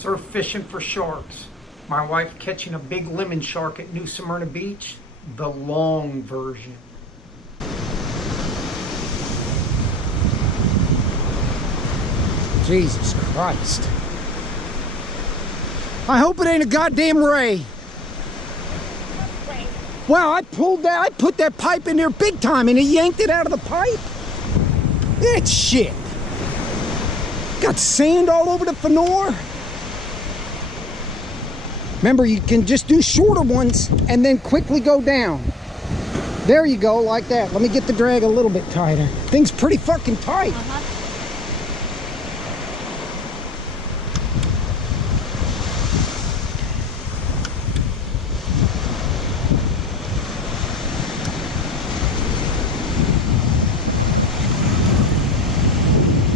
Surf fishing for sharks. My wife catching a big lemon shark at New Smyrna Beach, the long version. Jesus Christ. I hope it ain't a goddamn ray. Wow, I put that pipe in there big time and he yanked it out of the pipe. It's shit. Got sand all over the fenor. Remember, you can just do shorter ones and then quickly go down. There you go, like that. Let me get the drag a little bit tighter. Thing's pretty fucking tight.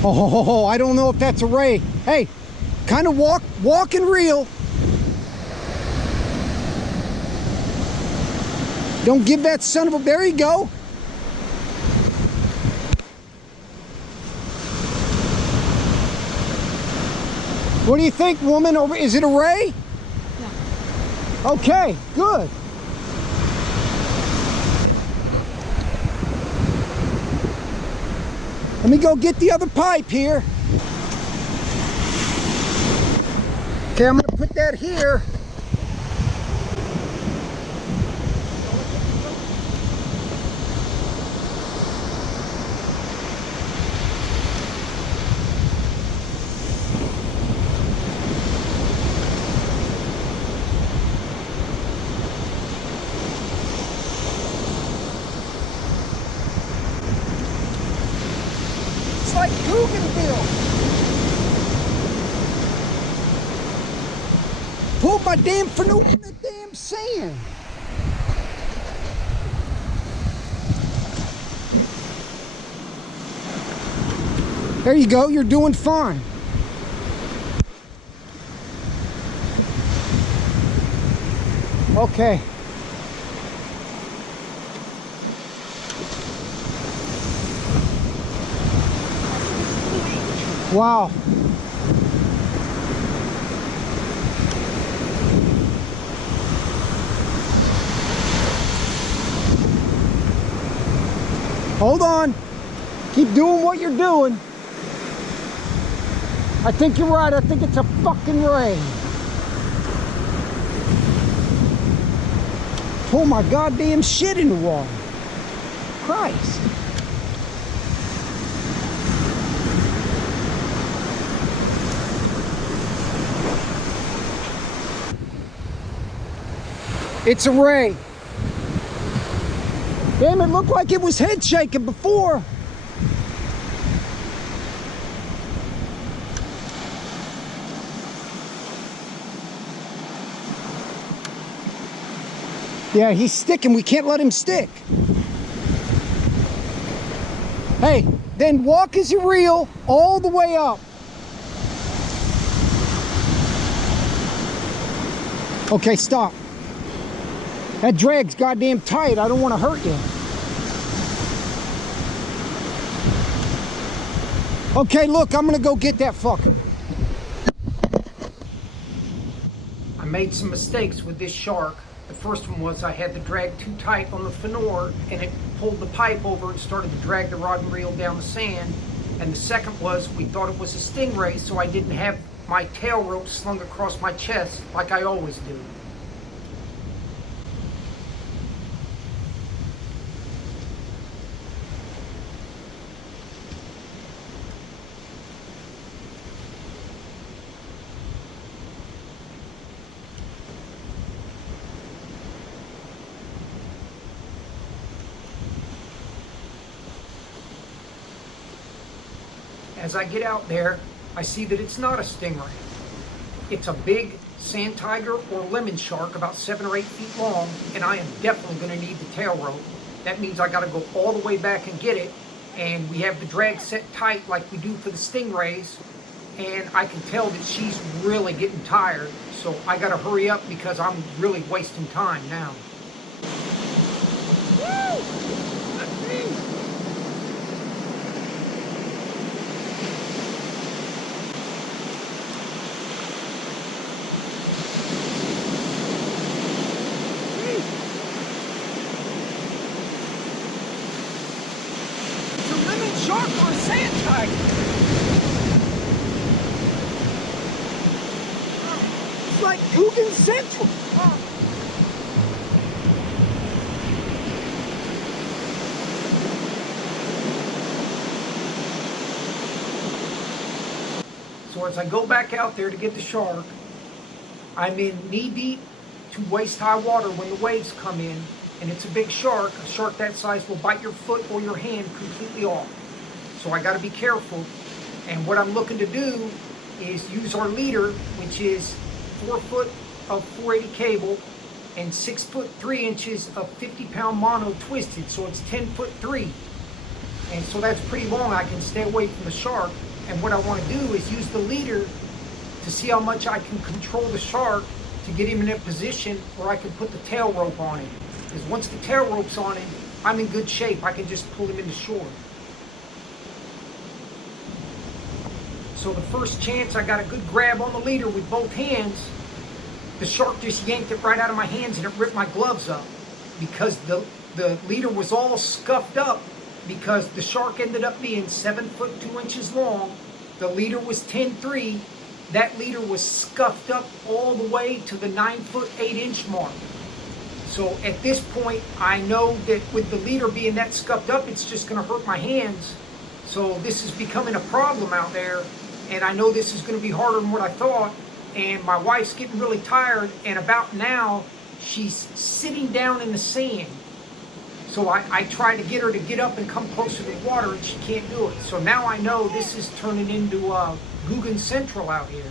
Oh, I don't know if that's a ray. Hey, kind of walk and reel. Don't give that son of a... There you go. What do you think, woman? Is it a ray? No. Okay, good. Let me go get the other pipe here. Okay, I'm gonna put that here. Like Cooganville. Pull my damn fenor in the damn sand. There you go, you're doing fine. Okay. Wow. Hold on. Keep doing what you're doing. I think you're right. I think it's a fucking ray. Pull my goddamn shit in the water. Christ. It's a ray. Damn, it looked like it was head shaking before. Yeah, he's sticking. We can't let him stick. Hey, then walk as you reel all the way up. Okay, stop. That drag's goddamn tight. I don't want to hurt you. Okay, look, I'm gonna go get that fucker. I made some mistakes with this shark. The first one was I had the drag too tight on the fenor and it pulled the pipe over and started to drag the rod and reel down the sand. And the second was we thought it was a stingray, so I didn't have my tail rope slung across my chest like I always do. As I get out there, I see that it's not a stingray. It's a big sand tiger or lemon shark about 7 or 8 feet long, and I am definitely going to need the tail rope. That means I got to go all the way back and get it, and we have the drag set tight like we do for the stingrays, and I can tell that she's really getting tired, so I got to hurry up because I'm really wasting time now. like Coogan Central. So as I go back out there to get the shark, I'm in knee deep to waist high water when the waves come in, and it's a big shark. A shark that size will bite your foot or your hand completely off. So I got to be careful. And what I'm looking to do is use our leader, which is 4 foot of 480 cable and 6 foot 3 inches of 50-pound mono twisted. So it's 10 foot 3. And so that's pretty long. I can stay away from the shark. And what I want to do is use the leader to see how much I can control the shark to get him in a position where I can put the tail rope on him. Because once the tail rope's on him, I'm in good shape. I can just pull him into shore. So the first chance I got a good grab on the leader with both hands, the shark just yanked it right out of my hands and it ripped my gloves up. Because the leader was all scuffed up, because the shark ended up being 7 foot 2 inches long. The leader was 10.3. That leader was scuffed up all the way to the 9 foot 8 inch mark. So at this point, I know that with the leader being that scuffed up, it's just going to hurt my hands. So this is becoming a problem out there. And I know this is going to be harder than what I thought. And my wife's getting really tired. And about now, she's sitting down in the sand. So I try to get her to get up and come closer to the water, and she can't do it. So now I know this is turning into Coogan Central out here.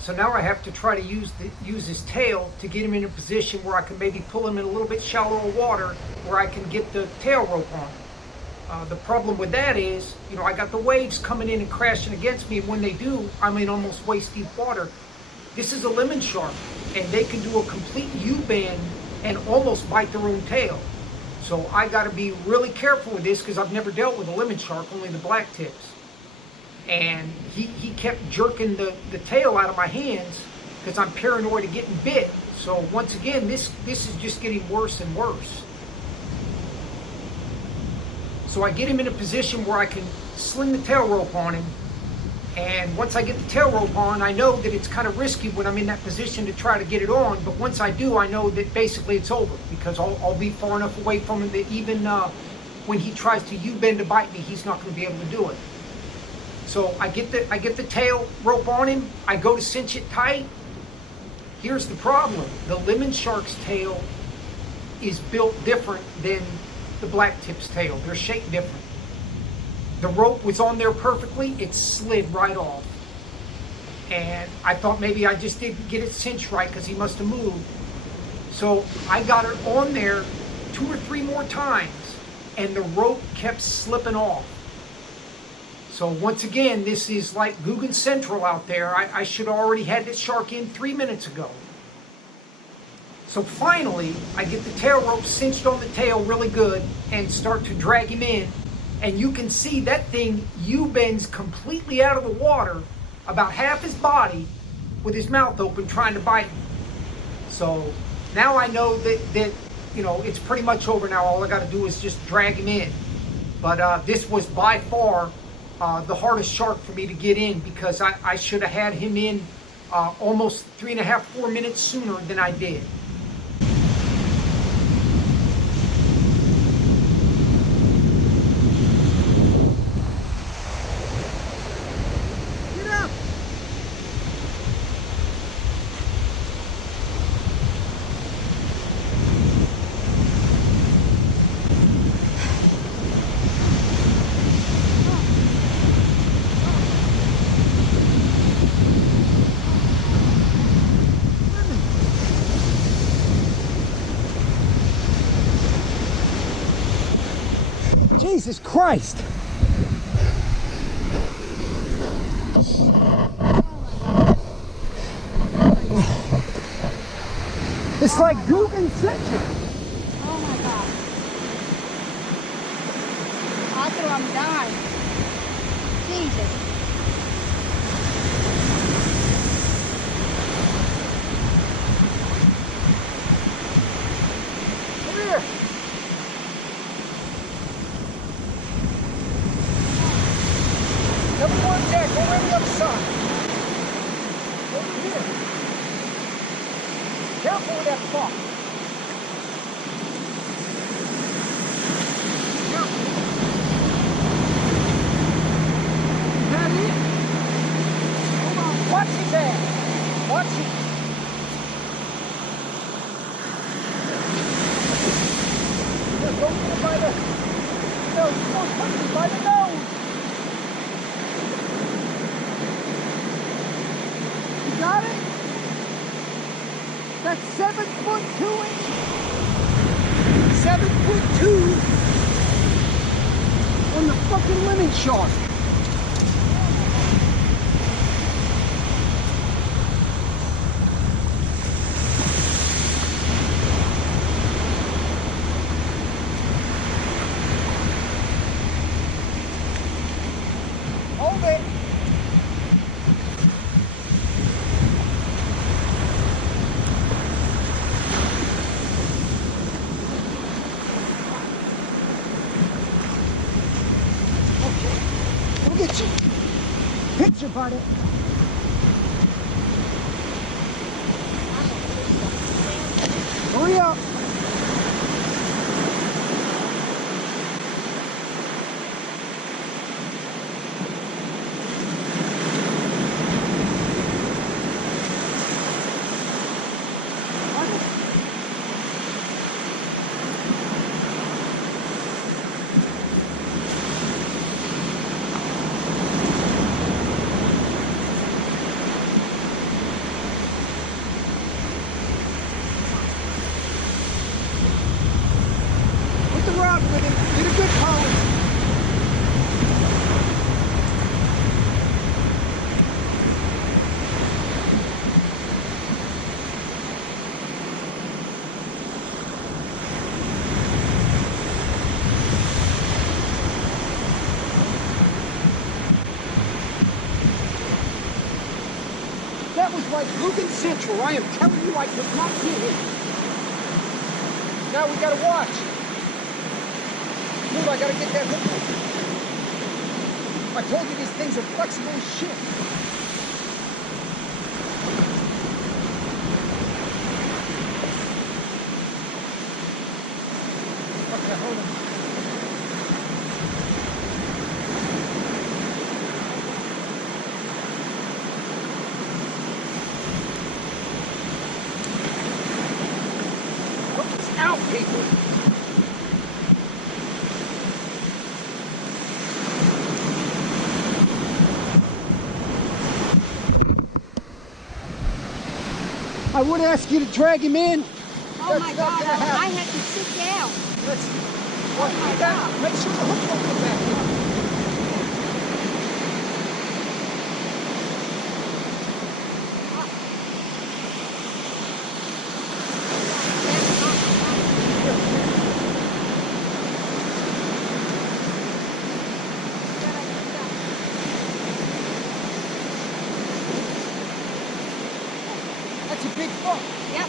So now I have to try to use his tail to get him in a position where I can maybe pull him in a little bit shallower water where I can get the tail rope on him. The problem with that is, I got the waves coming in and crashing against me, and when they do, I'm in almost waist deep water. This is a lemon shark, and they can do a complete U-bend and almost bite their own tail. So I got to be really careful with this because I've never dealt with a lemon shark, only the black tips. And he kept jerking the tail out of my hands because I'm paranoid of getting bit. So once again, this is just getting worse and worse. So I get him in a position where I can sling the tail rope on him. And once I get the tail rope on, I know that it's kind of risky when I'm in that position to try to get it on. But once I do, I know that basically it's over because I'll be far enough away from him that even when he tries to U-bend to bite me, he's not going to be able to do it. So I get the tail rope on him. I go to cinch it tight. Here's the problem. The lemon shark's tail is built different than the black tip's tail. They're shaped different. The rope was on there perfectly. It slid right off. And I thought maybe I just didn't get it cinched right because he must have moved. So I got it on there 2 or 3 more times and the rope kept slipping off. So once again, this is like Coogan Central out there. I should have already had this shark in 3 minutes ago. So finally, I get the tail rope cinched on the tail really good and start to drag him in. And you can see that thing U-bends completely out of the water, about half his body, with his mouth open trying to bite me. So now I know that it's pretty much over now. All I got to do is just drag him in. But this was by far the hardest shark for me to get in because I should have had him in almost 3.5, 4 minutes sooner than I did. Jesus Christ! It's like Coogan Central. Oh my God. I feel I'm dying. Jesus. Come here. nose. Come on, touch me by the nose. You got it? That's 7 foot 2 inches. 7 foot 2 on the fucking lemon shark. Hold it. Okay. We'll get you. Picture, buddy. Hurry up. Put the rod with it. Get a good polish. That was like Lugan Central. I am telling you, I could not get it. Now we gotta watch. Dude, I gotta get that hook. I told you these things are flexible as shit. Okay, hold on. Hook is out, people. I would ask you to drag him in. Oh my That's not God, gonna happen. I had to sit down. Let's Oh my God. make sure the hook don't go back in. That's a big fuck. Yep.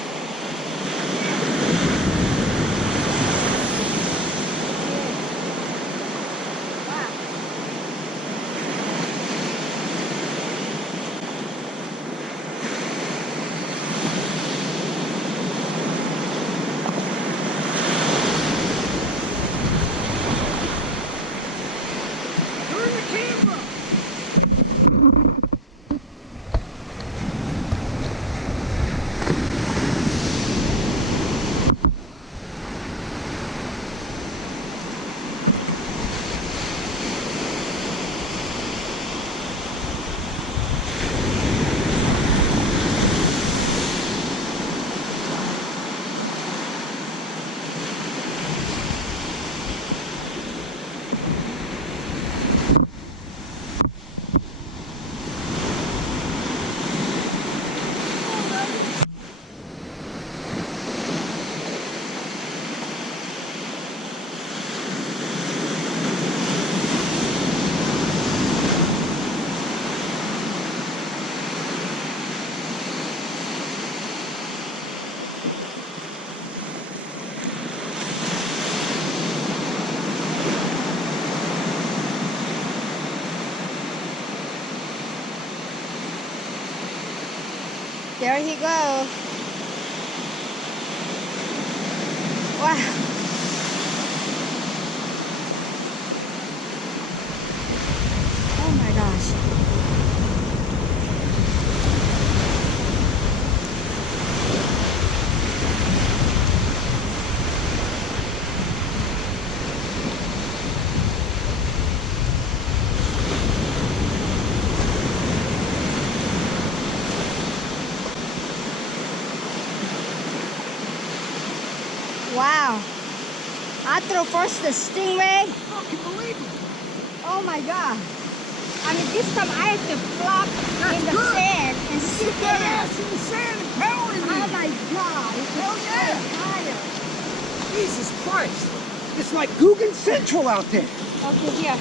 Wow. Turn the camera. There he goes. Wow. Oh my gosh. Wow. I threw first the stingray. Fucking believe me. Oh my god. I mean, this time I have to flop in the good. sand and Sit that stand. ass in the sand and powering me. Oh my god. Hell It's yeah. so tired. Jesus Christ. It's like Guggen Central out there. Okay, here.